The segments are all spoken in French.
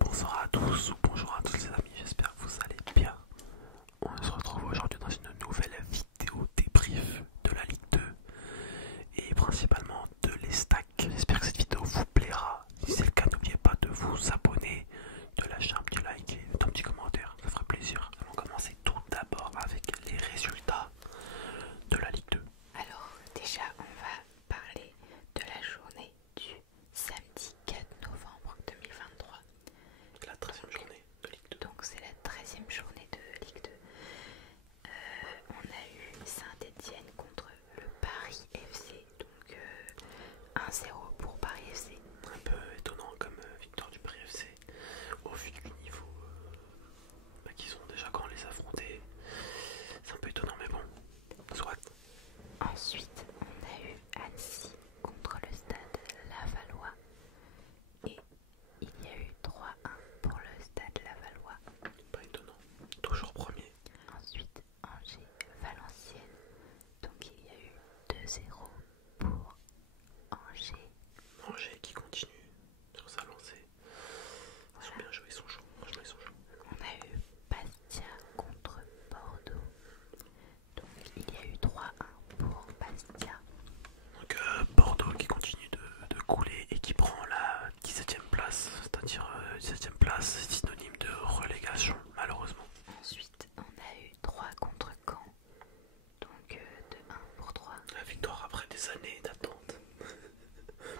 Bonsoir à tous ou bonjour à tous les amis, j'espère que vous allez bien. On se retrouve aujourd'hui dans une nouvelle vidéo débrief de la Ligue 2 et principalement de l'Estac. J'espère que cette vidéo vous plaira. Si c'est le cas, n'oubliez pas de vous abonner, de lâcher un petit like et un petit commentaire, ça ferait plaisir. Nous allons commencer tout d'abord avec les résultats de la Ligue 2. Alors déjà on va parler de la journée du samedi 4 novembre 2023. La 13e journée de Ligue 2. Donc c'est la 13e journée de Ligue 2. On a eu Saint-Étienne contre le Paris FC. Donc 1-0 pour Paris FC. Un peu étonnant comme victoire du Paris FC au vu du niveau qu'ils ont déjà quand on les affrontait. C'est un peu étonnant mais bon, soit. Ensuite on a eu Annecy contre le stade Lavallois. Et il y a eu 3-1 pour le stade Lavallois. Pas étonnant, toujours premier. Ensuite Angers-Valenciennes. Donc il y a eu 2-0 pour Angers. Angers qui continue sur sa lancée. Ils sont bien joués, ils sont chauds. Franchement, ils sont chauds. On a eu Bastia contre Bordeaux. Donc il y a eu 3-1 pour Bastia. Donc Bordeaux qui continue de couler et qui prend la 17e place, c'est-à-dire 17e place synonyme de relégation malheureusement. Ensuite on a eu 3 contre Caen. Donc 2-1 pour 3. La victoire après des années d'attente.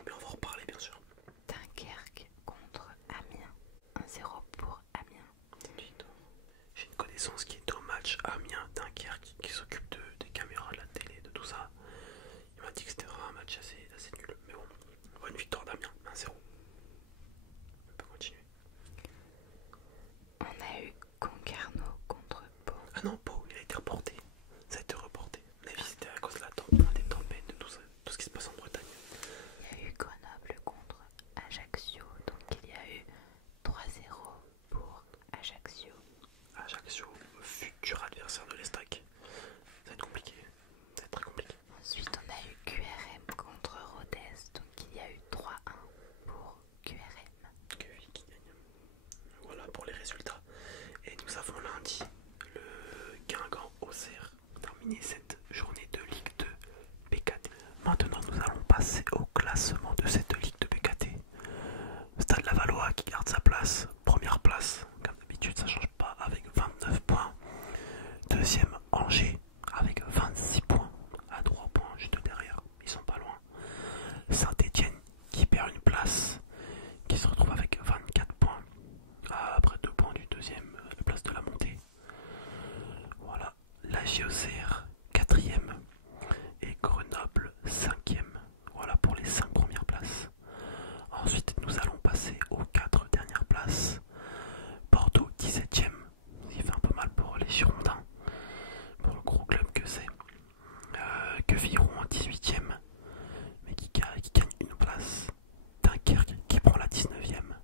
Mais on va en reparler bien sûr. Dunkerque contre Amiens. 1-0 pour Amiens. J'ai une connaissance qui est au match Amiens-Dunkerque qui s'occupe des caméras, de la télé, de tout ça. Il m'a dit que c'était vraiment un match assez nul. Mais bon, on voit une victoire d'Amiens, 1-0. On peut continuer. On a eu Concarneau contre Pau. Ah non, Pau, il a été reporté. Ça a été reporté. On a visité à cause de la tempête, des tempêtes, de tout ça, tout ce qui se passe en Bretagne. Il y a eu Grenoble contre Ajaccio. Donc il y a eu 3-0 pour Ajaccio. Ajaccio, futur adversaire de l'Estac. Ça va être compliqué. Ça va être très compliqué. Ensuite on a eu QRM contre Rodez. Donc il y a eu 3-1 pour QRM. Qui gagne. Voilà pour les résultats. Et nous avons lundi le Guingamp-Auxerre terminé cette journée de Ligue 2 BKT. Maintenant nous allons passer au classement de cette Ligue de BKT. Stade Lavallois qui garde sa place, première place, comme d'habitude ça change pas avec 29 points. Deuxième Angers avec 26 points, à 3 points juste derrière, ils sont pas loin. Saint-Étienne qui perd une place, qui se retrouve avec 24 points, après 2 points du deuxième, la place de la montée. Voilà, la JOCR 4ème et Grenoble 5ème. Voilà pour les 5 premières places. Ensuite, nous allons passer aux 4 dernières places. Bordeaux 17ème, ce qui fait un peu mal pour les Girondins, pour le gros club que c'est. Quevillon en 18ème, mais qui gagne une place. Dunkerque qui prend la 19ème.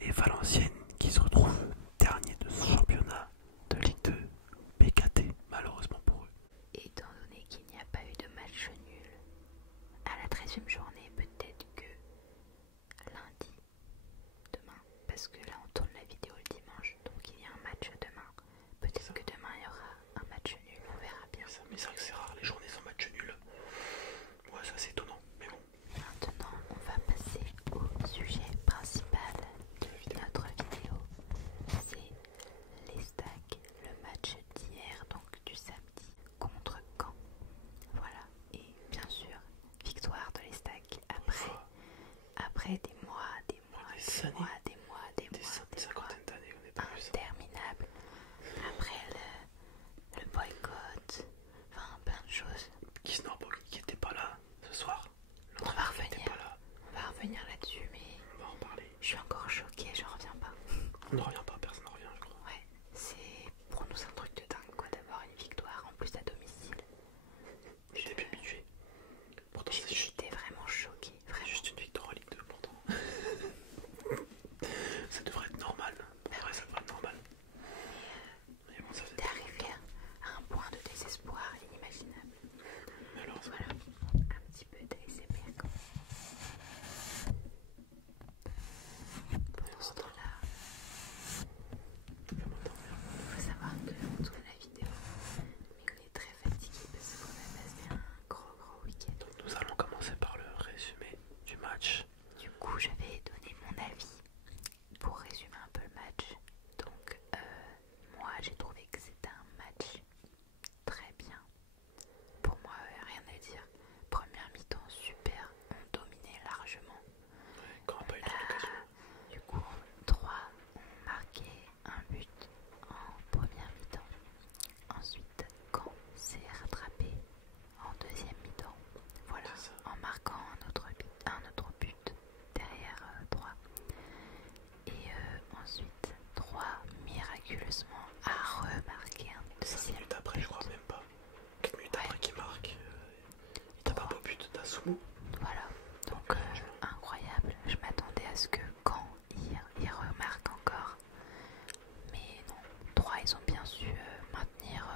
Et Valenciennes qui se retrouve dernier de ce championnat de Ligue 2 BKT, malheureusement pour eux. Étant donné qu'il n'y a pas eu de match nul à la 13e journée, peut-être que lundi, demain, parce que là on tourne la vidéo le dimanche, donc il y a un match demain. Peut-être que demain il y aura un match nul, on verra bien. Mais c'est vrai que c'est rare les journées sans match nul. Ouais, ça c'est étonnant, mais bon. Maintenant, on va passer au sujet principal de notre vidéo. C'est l'Estac, le match d'hier, donc du samedi, contre Caen. Voilà, et bien sûr, victoire de l'Estac après des mois, Des cinquantaines d'années, on n'est pas vu ça. interminables. Après le boycott, enfin plein de choses. Kisnorbo qui était pas là ce soir. On va revenir, Pas là. là-dessus, mais On va en parler. je suis encore choquée, j'en reviens pas. On ne revient pas, personne ne revient, je crois. Ouais, c'est pour nous un truc de dingue quoi d'avoir une victoire en plus à domicile. J'étais plus habitué. Pourtant, c'est juste J'étais vraiment choquée, vraiment. une victoire en Ligue 2, pourtant. Ça devrait être normal. En vrai, ça devrait être normal. Mais bon, ça T'es fait. arrivé à un point de désespoir inimaginable. Malheureusement. Voilà, un petit peu d'ASMR quand même. Pendant ce temps-là, je vais donner mon avis pour résumer un peu le match. Donc moi j'ai trouvé que c'était un match très bien. Pour moi rien à dire. Première mi-temps super, on dominait largement. Quand on n'a pas eu trop d'occasion. Du coup 3 ont marqué un but en première mi-temps. Ensuite Caen s'est rattrapé en deuxième mi-temps. Voilà, en marquant un autre but derrière 3. Et ensuite 3 miraculeusement a remarqué un 5 deuxième minutes après, but. je crois même pas. 4 minutes après qu'il marque, il tape un beau but d'Asumu. Voilà, donc incroyable. Je m'attendais à ce que quand il remarque encore. Mais non, 3 ils ont bien su maintenir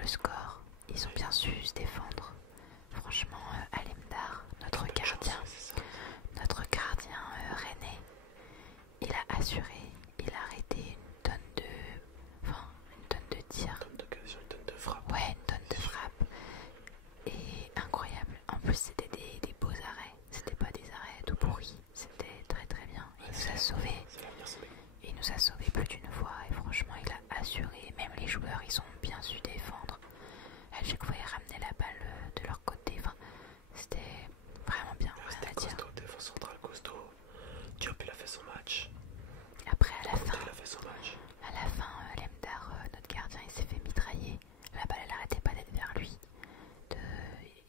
le score. Ils ont bien su se défendre. Franchement, Alemdar, notre gardien rennais, il a assuré, il a arrêté une tonne de tirs. Une tonne d'occasion, une tonne de frappe. Ouais, une tonne de frappe. Et incroyable. En plus, c'était des beaux arrêts. C'était pas des arrêts tout pourris. C'était très très bien. Il nous a sauvés. Il nous a sauvés plus d'une fois. Et franchement, il a assuré. Même les joueurs, ils ont bien su défendre. À chaque fois, ils ramenaient la balle de leur côté. Enfin, c'était vraiment bien. C'était costaud, défense centrale costaud. Diop, il a fait son match. Après, à la fin, il a fait son match. Lemdar, notre gardien, il s'est fait mitrailler. La balle, elle arrêtait pas d'être vers lui.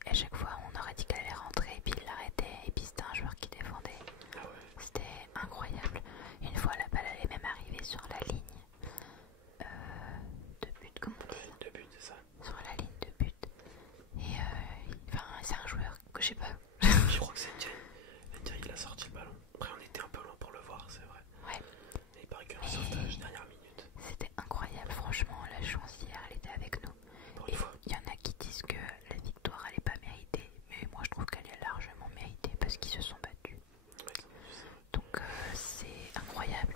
À chaque fois, on aurait dit qu'elle allait rentrer, et puis il l'arrêtait, et puis c'était un joueur qui défendait. Ah ouais. C'était incroyable. Une fois, la balle allait même arriver sur la ligne de but, comme on dit. De but, c'est ça. Sur la ligne de but. Et c'est un joueur que je sais pas. Je crois que c'est Ndiaye. Il a sorti le ballon. Après, on était un peu loin pour le voir, c'est vrai. Ouais. Et il paraît qu'un sauvetage dernière minute. C'était incroyable, franchement, la chance hier, elle était avec nous. Et il y en a qui disent que la victoire, elle est pas méritée. Mais moi, je trouve qu'elle est largement méritée parce qu'ils se sont battus. Ouais, donc c'est incroyable.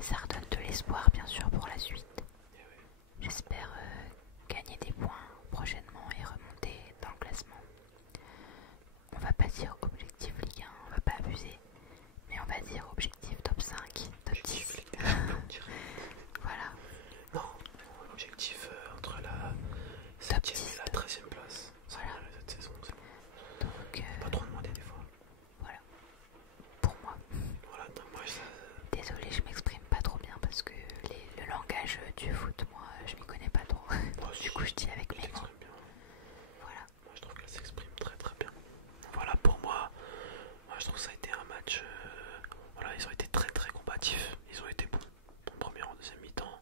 Ça redonne de l'espoir, bien sûr, pour la suite. J'espère gagner des points prochainement et remonter dans le classement. On va pas dire objectif Ligue 1, on va pas abuser, mais on va dire objectif top 5, top 10. Voilà. Non, objectif entre la 7ème et la 13ème place. Voilà. Cette saison, c'est bon. Donc, pas trop demander des fois. Voilà. Pour moi. Voilà, donc moi ça. Désolée, je m'exprime pas trop bien parce que le langage du foot, moi, je m'y connais pas trop. Du coup, je dis avec mes mots. Voilà. Moi, je trouve qu'elle s'exprime très très bien. Voilà, pour moi, je trouve que ça a été un match. Voilà, ils ont été très très combatifs. Ils ont été bons en première, en deuxième mi-temps.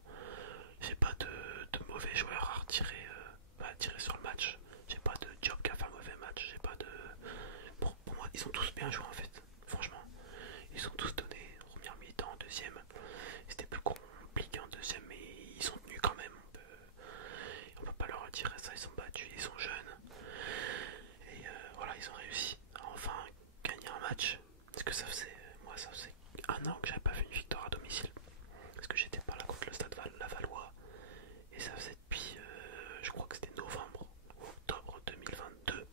J'ai pas de mauvais joueurs à retirer, sur le match. J'ai pas de Diop qui a fait un mauvais match. J'ai pas de. Pour moi, ils ont tous bien joué en fait. Franchement, ils ont tous donné en première mi-temps, en deuxième. C'était plus compliqué en deuxième, mais ils sont tenus quand même. On peut pas leur retirer ça. Ils sont battus, ils sont jeunes. Et voilà, ils ont réussi à enfin gagner un match. Parce que ça faisait 1 an que j'avais pas fait une victoire à domicile. Parce que j'étais pas là contre le stade Lavallois. Et ça faisait depuis, je crois que c'était novembre ou octobre 2022.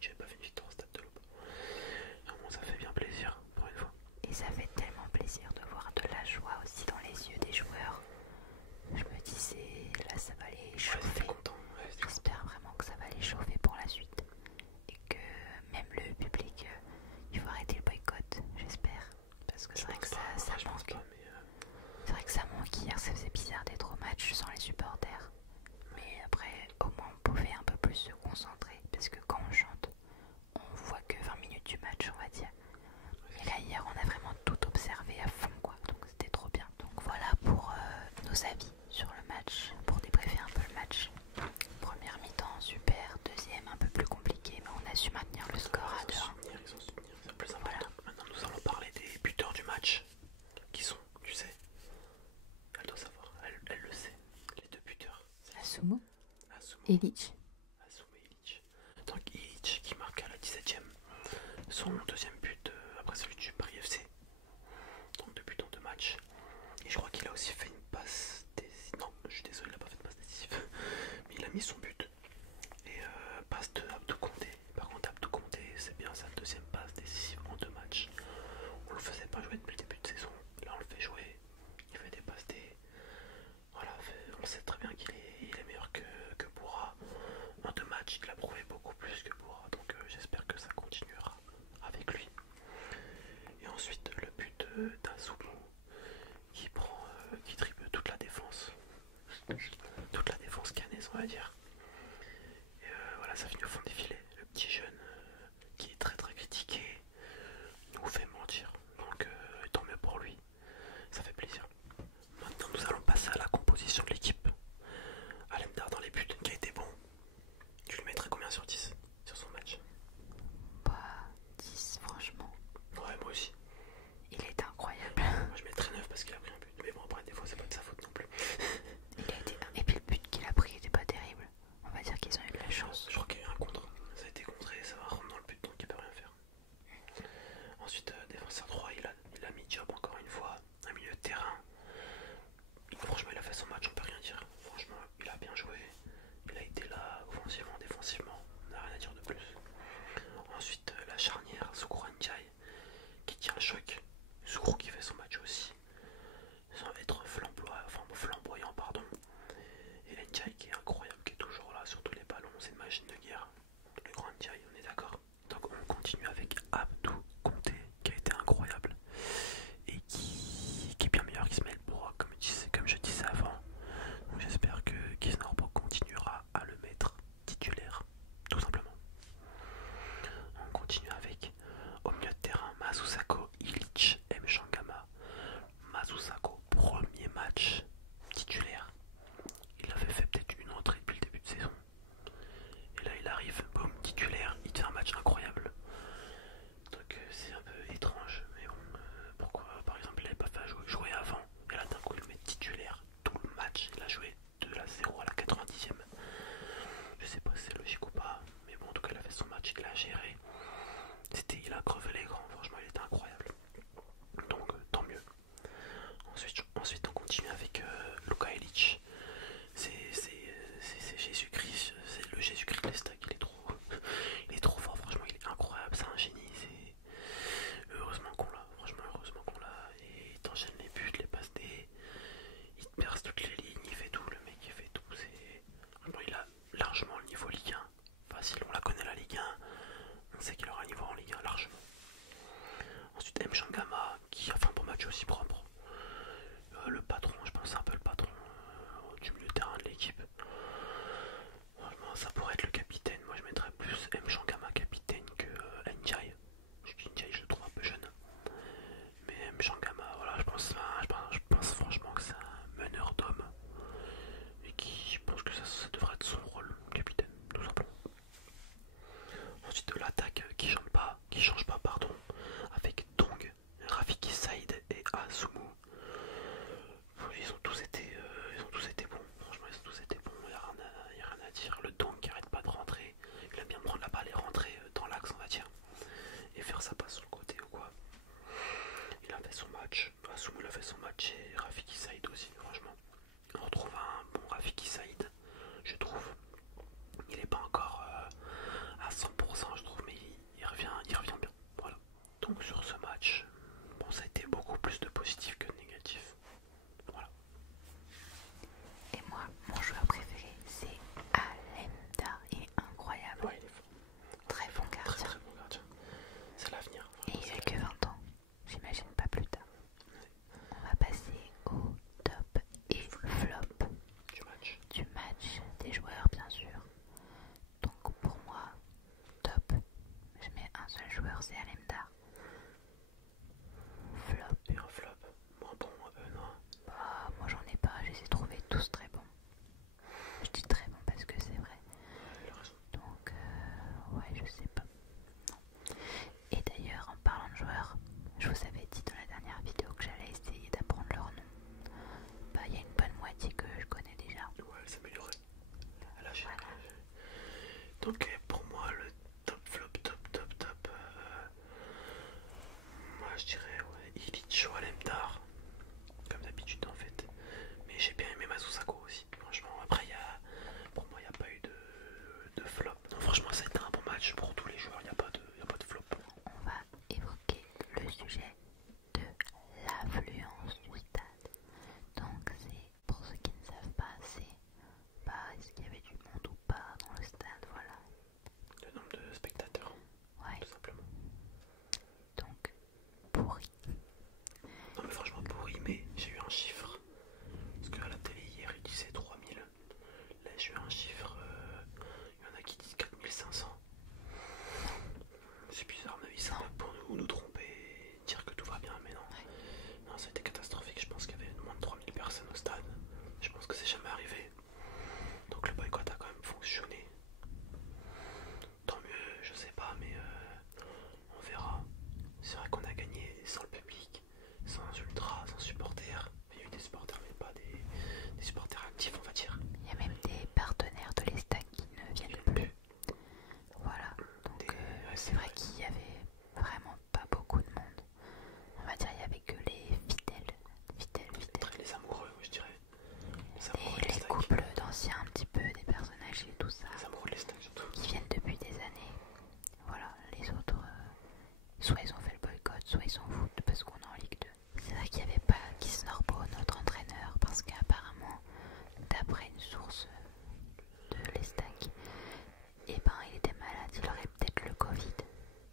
J'avais pas fait une victoire au stade de l'Aube. Bon, ça fait bien plaisir pour une fois. Et ça fait tellement plaisir de voir de la joie aussi dans les yeux des joueurs. Je me disais, là ça va les chauffer. J'espère vraiment que ça va les chauffer pour la suite. Et que même le public, il faut arrêter le boycott, j'espère. Parce que c'est vrai que ça manque. C'est vrai que ça manque. Hier, ça faisait bizarre d'être au match sans les supporters. Mais après, au moins on pouvait un peu plus se concentrer. Parce que quand on chante, on voit que 20 minutes du match, on va dire. Et là, hier, on a vraiment tout observé à fond, quoi. Donc c'était trop bien. Donc voilà pour nos avis sur le match, pour débriefer un peu le match. Première mi-temps, super. Deuxième, un peu plus compliqué, mais on a su maintenir le score à 2-1. Ils ont soutenir, c'est le plus important. Voilà. Maintenant, nous allons parler des buteurs du match. Qui sont, tu sais, elle doit savoir, elle le sait, les deux buteurs. Asumu et Illich. Asumu et Illich. Donc Illich qui marque à la 17ème son deuxième but après celui du Paris FC. Donc 2 buts en 2 matchs. Et je crois qu'il a aussi fait une passe décisive. Non, je suis désolé, il n'a pas fait de passe décisive. Mais il a mis son but. Et passe de Abdou Condé. Par contre, Abdou Condé, c'est bien sa deuxième passe décisive en d'Asumo qui dribble toute la défense. Toute la défense cannaise, on va dire. Et voilà, ça finit au fond des filets. Le petit jeune qui est très très critiqué nous fait mentir. Donc tant mieux pour lui, ça fait plaisir. Maintenant nous allons passer à la composition de l'équipe. Alemdar dans les buts qui a été bon. Tu lui mettrais combien sur 10 sur son match? Bah, 10 franchement. Ouais, moi aussi. Il est incroyable. Moi je mettrais 9 parce qu'il a pris un but. Mais bon, après des fois c'est pas de sa faute non plus. Et puis le but qu'il a pris était pas terrible. On va dire qu'ils ont eu de la chance. Je crois qu'il y a eu un contre. Ça a été contré, ça va rentrer dans le but donc il peut rien faire. Ensuite, défenseur droit, il a mis job encore une fois. Un milieu de terrain. Franchement, il a fait son match, on peut rien dire. Franchement, il a bien joué. Il a été là, offensivement, défensivement. On n'a rien à dire de plus. Ensuite, la charnière, Sukuro Njai, qui tient le choc. Sukuro qui fait son match aussi. Sans être flamboyant, pardon. Et Njai qui est incroyable, qui est toujours là sur tous les ballons. C'est une machine de guerre. Le grand Njai, on est d'accord. Donc on continue avec Abdou Conté, qui a été incroyable. Et qui est bien meilleur qu'Ismaël Bourra, comme je disais avant. Donc j'espère que Kisnorbo continuera à le mettre titulaire, tout simplement. On continue avec, au milieu de terrain, Masusako, Illich, M. Shangama. Masusako, premier match titulaire. Il avait fait peut-être une entrée depuis le début de saison. Et là il arrive, boum, titulaire, il fait un match incroyable. Donc c'est un peu étrange, mais bon, pourquoi par exemple il n'avait pas fait jouer avant, et là d'un coup il le met titulaire tout le match, il a joué de la 0 à la 90e. Je sais pas si c'est logique ou pas, mais bon en tout cas il a fait son match, il a géré. Il a crevé les grands, franchement il était incroyable. Donc tant mieux. Ensuite on continue avec Luka Illich. C'est Jésus-Christ, c'est le Jésus-Christ de l'Estac, il est trop fort, franchement il est incroyable, c'est un génie, heureusement qu'on l'a, franchement heureusement qu'on l'a, et il t'enchaîne les buts, les passes D, il te perce toutes les lignes, il fait tout, le mec il fait tout, franchement il a largement le niveau Ligue 1, facile, on la connaît la Ligue 1, on sait qu'il aura un niveau en Ligue 1 largement. Ensuite M. Shangama qui a fait un bon match aussi propre, le patron, je pense c'est un peu le patron du milieu de terrain de l'équipe. Franchement, ça pourrait être le capitaine. Moi, je mettrais plus M. Shangama capitaine que Njai. Njai, je le trouve un peu jeune. Mais M. Shangama, voilà, je pense franchement que c'est un meneur d'hommes. Et je pense que ça devrait être son rôle, capitaine, tout simplement. Ensuite, de l'attaque qui change pas, pardon, avec Dong, Rafiki Saïd et Asumu. Ils ont tous été bons, franchement ils ont tous été bons, il n'y a rien à dire. Le Dong qui arrête pas de rentrer, il aime bien prendre la balle et rentrer dans l'axe on va dire, et faire sa passe sur le côté ou quoi. Il a fait son match, Asumu a fait son match et Rafiki Saïd aussi, franchement. On retrouve un bon Rafiki Saïd, je trouve. Il n'est pas encore à 100% je trouve, mais il revient bien, voilà. Donc sur ce match, bon ça a été beaucoup plus de positif que de négatif. Voilà. Et moi, mon joueur préféré, c'est Alemdar. Il est incroyable. Ouais, il est fort. Très bon gardien. Très très bon gardien. C'est l'avenir. Et il a que 20 ans. J'imagine pas plus tard. On va passer au top et flop du match des joueurs, bien sûr. Donc pour moi, top, je mets un seul joueur, c'est Alemdar. Flop. Et un flop. Moins bon, non. Bah, moi j'en ai pas, je les ai trouvés tous très bons. Je dis très bons parce que c'est vrai. Il a raison. Donc, ouais, je sais pas. Non. Et d'ailleurs, en parlant de joueurs, je vous avais dit dans la dernière vidéo que j'allais essayer d'apprendre leur nom. Bah, il y a une bonne moitié que je connais déjà. Ouais, elle s'améliorait. Elle a géré. Donc, pour moi, le top flop, top. Moi, je dirais, ouais, Illich ou Alemdar. Comme d'habitude, en fait. Mais j'ai bien aimé Masusako aussi. Franchement, après, pour moi, il n'y a pas eu de flop. Non, franchement, ça a été un bon match pour tous les joueurs. Il n'y a pas de flop. On va évoquer le sujet de l'affluence du stade. Donc, c'est, pour ceux qui ne savent pas, c'est pas est-ce qu'il y avait du monde ou pas dans le stade, voilà. Le nombre de spectateurs, Ouais. tout simplement. Donc, pourri. soit ils s'en foutent parce qu'on est en Ligue 2. C'est vrai qu'il n'y avait pas Kisnorbo, notre entraîneur, parce qu'apparemment, d'après une source de l'Estac, eh ben il était malade, il aurait peut-être le Covid.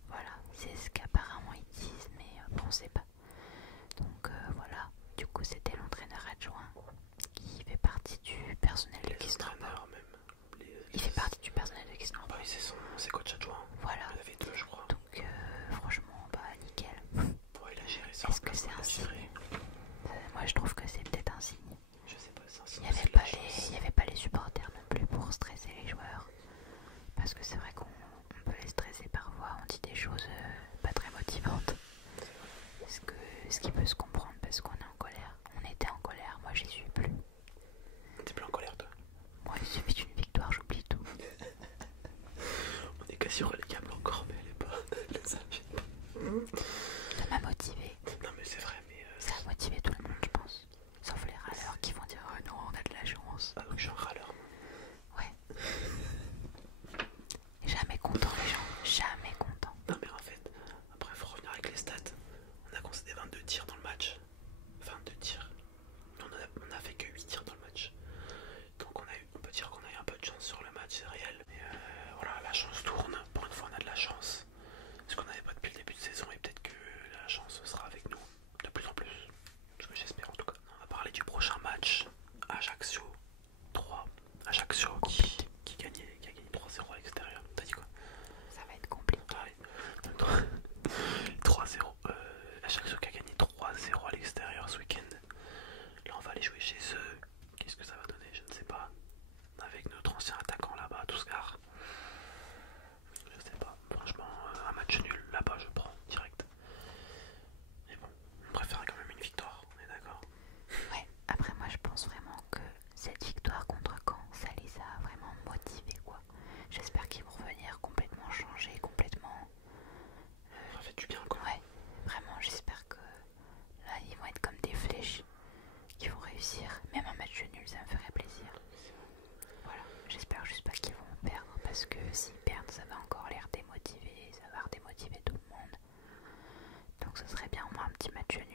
Voilà, c'est ce qu'apparemment ils disent, mais bon, on sait pas. Donc voilà, du coup c'était l'entraîneur adjoint qui fait partie du personnel de Kisnorbo. Il fait partie du personnel de Kisnorbo. Bah, c'est coach adjoint. Voilà. Il y en avait deux, je crois. Donc franchement, bah nickel. Ouais, il a géré ça. Est-ce que c'est un signe? Moi je trouve que c'est peut-être un signe. Je sais pas, c'est un signe. Il n'y avait pas les supporters non plus pour stresser les joueurs. Parce que c'est vrai qu'on peut les stresser parfois, on dit des choses pas très motivantes. Ce qui peut se comprendre parce qu'on est en colère. On était en colère, moi j'y suis plus. T'es plus en colère, toi? Moi il suffit d'une victoire, j'oublie tout. On est quasi relégable encore, mais elle est pas. Ça m'a motivé. Non, mais c'est vrai, mais. Ça a motivé tout le monde, je pense. Sauf les râleurs qui vont dire oh non, on a de la chance. Ah, donc je suis un râleur. Ouais. Jamais content, les gens. Jamais content. Non, mais en fait, après, il faut revenir avec les stats. On a concédé 22 tirs dans le match. 22 tirs. On a fait que 8 tirs dans le match. Donc on peut dire qu'on a eu un peu de chance sur le match, c'est réel. Mais voilà, la chance tourne. Pour une fois, on a de la chance. Ce qu'on n'avait pas depuis le début de saison, et peut-être que la chance sera avec nous de plus en plus. Ce que j'espère en tout cas. On va parler du prochain match. Ajaccio 3. Ajaccio qui a gagné 3-0 à l'extérieur. T'as dit quoi? Ça va être compliqué. 3-0. Ajaccio qui a gagné 3-0 à l'extérieur ce week-end. Là on va aller jouer chez eux. Qu'est-ce que ça va donner? Je ne sais pas. Avec notre ancien attaquant là-bas, Touscar. Je sais pas. Franchement, un match nul là-bas je prends direct. Mais bon, on préfère quand même une victoire, on est d'accord? Ouais, après moi je pense vraiment que cette victoire contre Caen, ça les a vraiment motivés quoi. J'espère qu'ils vont revenir complètement changés, complètement... Ça fait du bien quoi. Ouais, vraiment j'espère que là ils vont être comme des flèches, qu'ils vont réussir. Même un match nul ça me ferait plaisir. Voilà, j'espère juste pas qu'ils vont perdre parce que s'ils perdent ça va encore les redémotiver, ça va redémotiver tout le monde. Donc ce serait bien au moins un petit match nul.